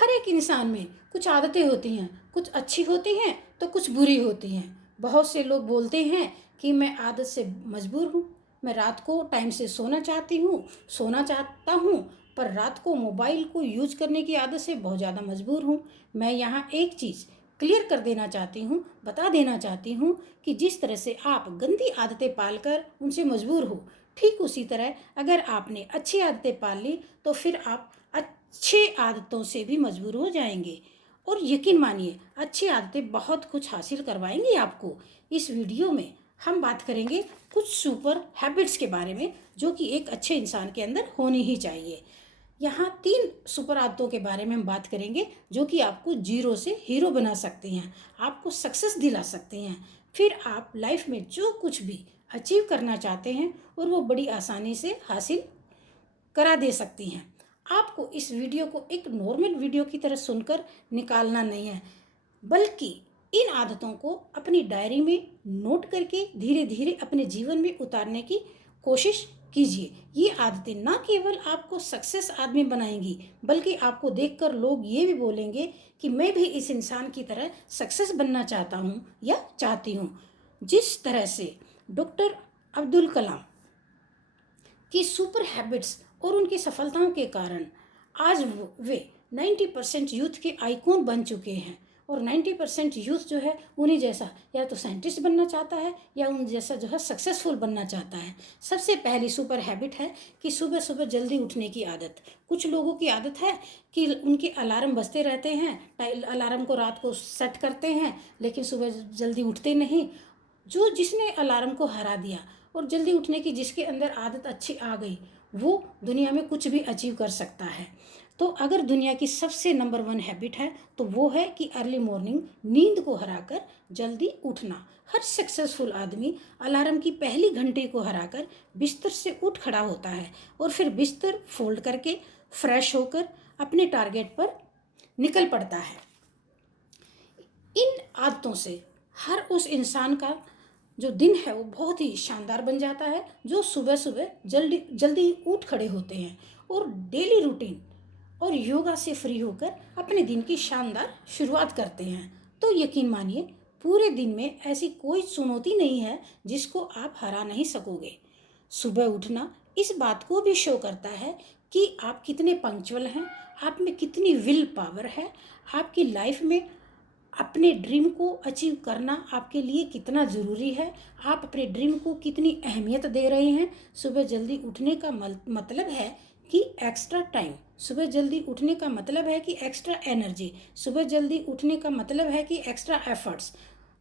हर एक इंसान में कुछ आदतें होती हैं, कुछ अच्छी होती हैं तो कुछ बुरी होती हैं। बहुत से लोग बोलते हैं कि मैं आदत से मजबूर हूँ, मैं रात को टाइम से सोना चाहता हूँ, पर रात को मोबाइल को यूज करने की आदत से बहुत ज़्यादा मजबूर हूँ। मैं यहाँ एक चीज़ क्लियर कर देना चाहती हूँ, बता देना चाहती हूँ कि जिस तरह से आप गंदी आदतें पालकर उनसे मजबूर हो, ठीक उसी तरह अगर आपने अच्छी आदतें पाल ली तो फिर आप अच्छी आदतों से भी मजबूर हो जाएंगे। और यकीन मानिए, अच्छी आदतें बहुत कुछ हासिल करवाएंगी आपको। इस वीडियो में हम बात करेंगे कुछ सुपर हैबिट्स के बारे में जो कि एक अच्छे इंसान के अंदर होनी ही चाहिए। यहाँ 3 सुपर आदतों के बारे में हम बात करेंगे जो कि आपको जीरो से हीरो बना सकती हैं, आपको सक्सेस दिला सकती हैं। फिर आप लाइफ में जो कुछ भी अचीव करना चाहते हैं और वो बड़ी आसानी से हासिल करा दे सकती हैं। आपको इस वीडियो को एक नॉर्मल वीडियो की तरह सुनकर निकालना नहीं है, बल्कि इन आदतों को अपनी डायरी में नोट करके धीरे धीरे अपने जीवन में उतारने की कोशिश कीजिए। ये आदतें ना केवल आपको सक्सेस आदमी बनाएंगी, बल्कि आपको देखकर लोग ये भी बोलेंगे कि मैं भी इस इंसान की तरह सक्सेस बनना चाहता हूँ या चाहती हूँ। जिस तरह से डॉक्टर अब्दुल कलाम की सुपर हैबिट्स और उनकी सफलताओं के कारण आज वे 90% यूथ के आइकॉन बन चुके हैं। और 90% यूथ जो है उन्हीं जैसा या तो साइंटिस्ट बनना चाहता है या उन जैसा जो है सक्सेसफुल बनना चाहता है। सबसे पहली सुपर हैबिट है कि सुबह सुबह जल्दी उठने की आदत। कुछ लोगों की आदत है कि उनके अलार्म बजते रहते हैं, अलार्म को रात को सेट करते हैं, लेकिन सुबह जल्दी उठते नहीं। जिसने अलार्म को हरा दिया और जल्दी उठने की जिसके अंदर आदत अच्छी आ गई, वो दुनिया में कुछ भी अचीव कर सकता है। तो अगर दुनिया की सबसे नंबर 1 हैबिट है तो वो है कि अर्ली मॉर्निंग नींद को हराकर जल्दी उठना। हर सक्सेसफुल आदमी अलार्म की पहली घंटे को हराकर बिस्तर से उठ खड़ा होता है और फिर बिस्तर फोल्ड करके फ्रेश होकर अपने टारगेट पर निकल पड़ता है। इन आदतों से हर उस इंसान का जो दिन है वो बहुत ही शानदार बन जाता है, जो सुबह सुबह जल्दी जल्दी उठ खड़े होते हैं और डेली रूटीन और योगा से फ्री होकर अपने दिन की शानदार शुरुआत करते हैं। तो यकीन मानिए, पूरे दिन में ऐसी कोई चुनौती नहीं है जिसको आप हरा नहीं सकोगे। सुबह उठना इस बात को भी शो करता है कि आप कितने पंक्चुअल हैं, आप में कितनी विल पावर है, आपकी लाइफ में अपने ड्रीम को अचीव करना आपके लिए कितना ज़रूरी है, आप अपने ड्रीम को कितनी अहमियत दे रहे हैं। सुबह जल्दी उठने का मतलब है कि एक्स्ट्रा टाइम, सुबह जल्दी उठने का मतलब है कि एक्स्ट्रा एनर्जी, सुबह जल्दी उठने का मतलब है कि एक्स्ट्रा एफर्ट्स,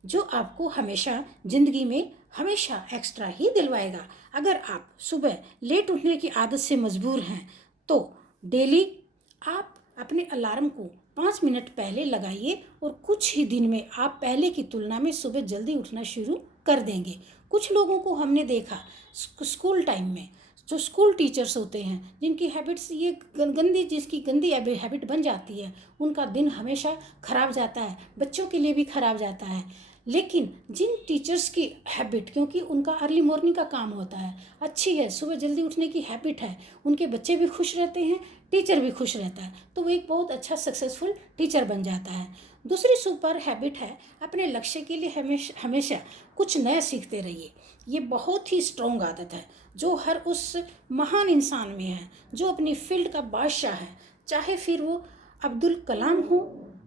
जो आपको हमेशा ज़िंदगी में हमेशा एक्स्ट्रा ही दिलवाएगा। अगर आप सुबह लेट उठने की आदत से मजबूर हैं तो डेली आप अपने अलार्म को 5 मिनट पहले लगाइए और कुछ ही दिन में आप पहले की तुलना में सुबह जल्दी उठना शुरू कर देंगे। कुछ लोगों को हमने देखा स्कूल टाइम में, जो स्कूल टीचर्स होते हैं जिनकी हैबिट्स ये जिसकी गंदी हैबिट बन जाती है, उनका दिन हमेशा खराब जाता है, बच्चों के लिए भी खराब जाता है। लेकिन जिन टीचर्स की हैबिट, क्योंकि उनका अर्ली मॉर्निंग का काम होता है, अच्छी है, सुबह जल्दी उठने की हैबिट है, उनके बच्चे भी खुश रहते हैं, टीचर भी खुश रहता है, तो वो एक बहुत अच्छा सक्सेसफुल टीचर बन जाता है। दूसरी सुपर हैबिट है अपने लक्ष्य के लिए हमेशा हमेशा कुछ नया सीखते रहिए। ये बहुत ही स्ट्रॉन्ग आदत है जो हर उस महान इंसान में है जो अपनी फील्ड का बादशाह है, चाहे फिर वो अब्दुल कलाम हो,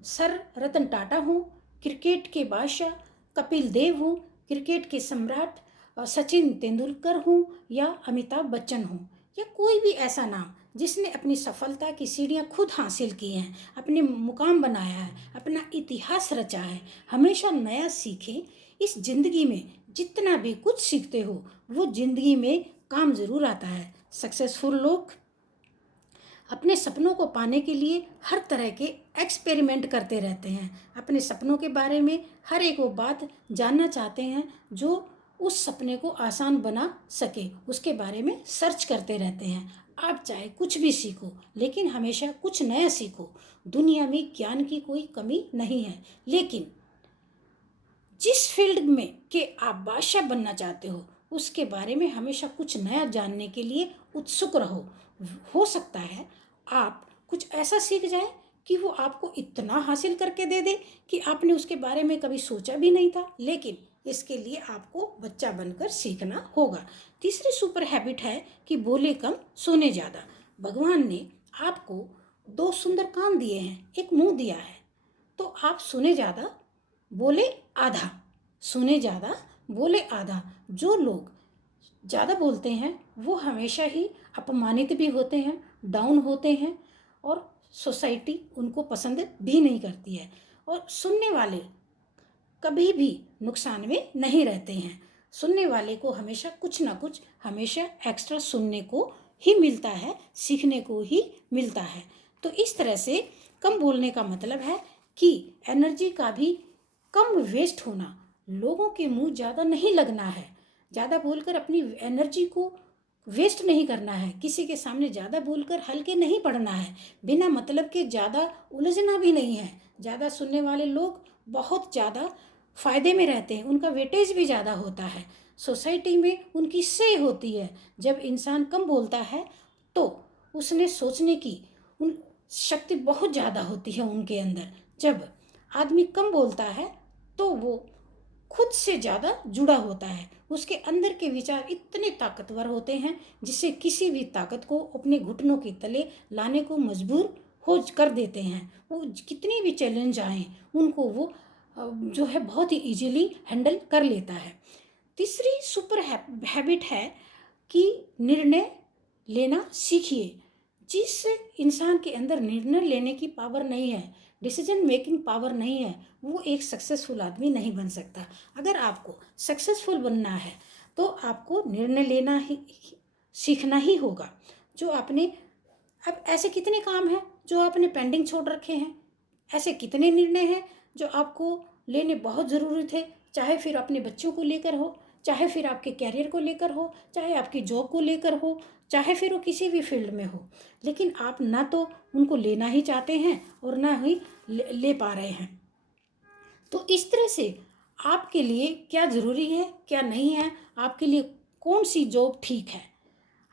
सर रतन टाटा हो, क्रिकेट के बादशाह कपिल देव हो, क्रिकेट के सम्राट सचिन तेंदुलकर हो, या अमिताभ बच्चन हो, या कोई भी ऐसा नाम जिसने अपनी सफलता की सीढ़ियाँ खुद हासिल की हैं, अपने मुकाम बनाया है, अपना इतिहास रचा है। हमेशा नया सीखें। इस जिंदगी में जितना भी कुछ सीखते हो वो जिंदगी में काम ज़रूर आता है। सक्सेसफुल लोग अपने सपनों को पाने के लिए हर तरह के एक्सपेरिमेंट करते रहते हैं, अपने सपनों के बारे में हर एक वो बात जानना चाहते हैं जो उस सपने को आसान बना सके, उसके बारे में सर्च करते रहते हैं। आप चाहे कुछ भी सीखो, लेकिन हमेशा कुछ नया सीखो। दुनिया में ज्ञान की कोई कमी नहीं है, लेकिन जिस फील्ड में के आप बादशाह बनना चाहते हो उसके बारे में हमेशा कुछ नया जानने के लिए उत्सुक रहो। हो सकता है आप कुछ ऐसा सीख जाए कि वो आपको इतना हासिल करके दे दे कि आपने उसके बारे में कभी सोचा भी नहीं था। लेकिन इसके लिए आपको बच्चा बनकर सीखना होगा। तीसरी सुपर हैबिट है कि बोले कम सुने ज़्यादा। भगवान ने आपको दो सुंदर कान दिए हैं, एक मुंह दिया है, तो आप सुने ज़्यादा बोले आधा, सुने ज़्यादा बोले आधा। जो लोग ज़्यादा बोलते हैं वो हमेशा ही अपमानित भी होते हैं, डाउन होते हैं, और सोसाइटी उनको पसंद भी नहीं करती है। और सुनने वाले कभी भी नुकसान में नहीं रहते हैं। सुनने वाले को हमेशा कुछ ना कुछ हमेशा एक्स्ट्रा सुनने को ही मिलता है, सीखने को ही मिलता है। तो इस तरह से कम बोलने का मतलब है कि एनर्जी का भी कम वेस्ट होना, लोगों के मुंह ज़्यादा नहीं लगना है, ज़्यादा बोलकर अपनी एनर्जी को वेस्ट नहीं करना है, किसी के सामने ज़्यादा बोलकर हल्के नहीं पड़ना है, बिना मतलब के ज़्यादा उलझना भी नहीं है। ज़्यादा सुनने वाले लोग बहुत ज़्यादा फ़ायदे में रहते हैं, उनका वेटेज भी ज़्यादा होता है, सोसाइटी में उनकी से होती है। जब इंसान कम बोलता है तो उसने सोचने की उन शक्ति बहुत ज़्यादा होती है उनके अंदर। जब आदमी कम बोलता है तो वो खुद से ज़्यादा जुड़ा होता है, उसके अंदर के विचार इतने ताकतवर होते हैं जिससे किसी भी ताकत को अपने घुटनों के तले लाने को मजबूर हो कर देते हैं। वो कितनी भी चैलेंज आए उनको वो जो है बहुत ही इजीली हैंडल कर लेता है। तीसरी सुपर हैबिट है कि निर्णय लेना सीखिए। जिस इंसान के अंदर निर्णय लेने की पावर नहीं है, डिसीजन मेकिंग पावर नहीं है, वो एक सक्सेसफुल आदमी नहीं बन सकता। अगर आपको सक्सेसफुल बनना है तो आपको निर्णय लेना ही सीखना ही होगा। जो आपने अब ऐसे कितने काम हैं जो आपने पेंडिंग छोड़ रखे हैं, ऐसे कितने निर्णय हैं जो आपको लेने बहुत ज़रूरी थे, चाहे फिर अपने बच्चों को लेकर हो, चाहे फिर आपके कैरियर को लेकर हो, चाहे आपकी जॉब को लेकर हो, चाहे फिर वो किसी भी फील्ड में हो। लेकिन आप ना तो उनको लेना ही चाहते हैं और ना ही ले पा रहे हैं। तो इस तरह से आपके लिए क्या ज़रूरी है क्या नहीं है, आपके लिए कौन सी जॉब ठीक है।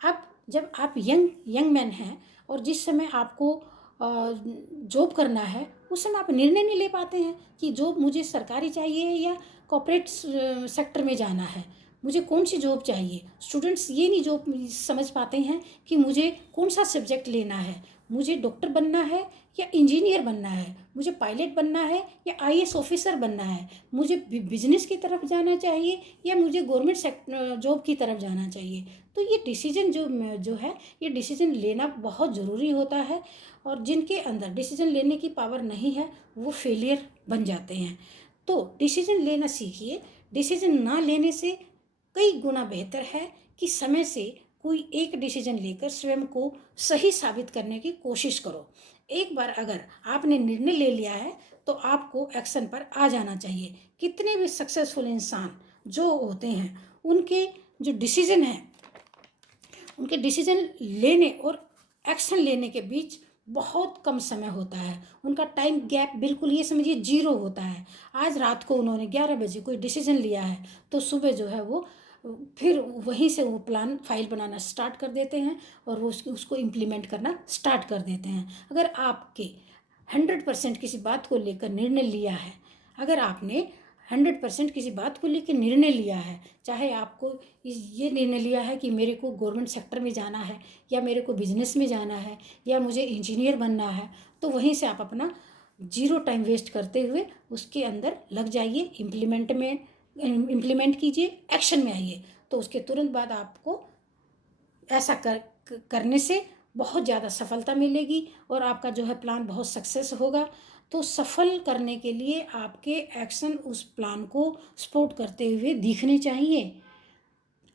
आप जब आप यंग मैन हैं और जिस समय आपको जॉब करना है, उस समय आप निर्णय नहीं ले पाते हैं कि जॉब मुझे सरकारी चाहिए या कॉर्पोरेट सेक्टर में जाना है, मुझे कौन सी जॉब चाहिए। स्टूडेंट्स ये नहीं जॉब समझ पाते हैं कि मुझे कौन सा सब्जेक्ट लेना है, मुझे डॉक्टर बनना है या इंजीनियर बनना है, मुझे पायलट बनना है या आईएएस ऑफिसर बनना है, मुझे बिजनेस की तरफ जाना चाहिए या मुझे गवर्नमेंट जॉब की तरफ जाना चाहिए। तो ये डिसीजन जो है ये डिसीजन लेना बहुत ज़रूरी होता है। और जिनके अंदर डिसीजन लेने की पावर नहीं है वो फेलियर बन जाते हैं। तो डिसीजन लेना सीखिए। डिसीजन ना लेने से कई गुना बेहतर है कि समय से कोई एक डिसीजन लेकर स्वयं को सही साबित करने की कोशिश करो। एक बार अगर आपने निर्णय ले लिया है तो आपको एक्शन पर आ जाना चाहिए। कितने भी सक्सेसफुल इंसान जो होते हैं उनके जो डिसीजन है, उनके डिसीजन लेने और एक्शन लेने के बीच बहुत कम समय होता है, उनका टाइम गैप बिल्कुल ये समझिए जीरो होता है। आज रात को उन्होंने 11 बजे कोई डिसीजन लिया है तो सुबह जो है वो फिर वहीं से वो प्लान फाइल बनाना स्टार्ट कर देते हैं और वो उसको इम्प्लीमेंट करना स्टार्ट कर देते हैं। अगर आपके 100% किसी बात को लेकर निर्णय लिया है, अगर आपने 100% किसी बात को लेकर निर्णय लिया है, चाहे आपको ये निर्णय लिया है कि मेरे को गवर्नमेंट सेक्टर में जाना है या मेरे को बिजनेस में जाना है या मुझे इंजीनियर बनना है, तो वहीं से आप अपना जीरो टाइम वेस्ट करते हुए उसके अंदर लग जाइए, इम्प्लीमेंट कीजिए, एक्शन में आइए। तो उसके तुरंत बाद आपको ऐसा करने से बहुत ज़्यादा सफलता मिलेगी और आपका जो है प्लान बहुत सक्सेस होगा। तो सफल करने के लिए आपके एक्शन उस प्लान को सपोर्ट करते हुए दिखने चाहिए।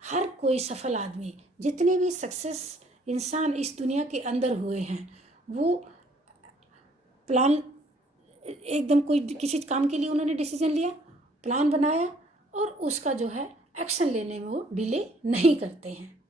हर कोई सफल आदमी, जितने भी सक्सेस इंसान इस दुनिया के अंदर हुए हैं, वो प्लान एकदम कोई किसी काम के लिए उन्होंने डिसीजन लिया, प्लान बनाया और उसका जो है एक्शन लेने में वो डिले नहीं करते हैं।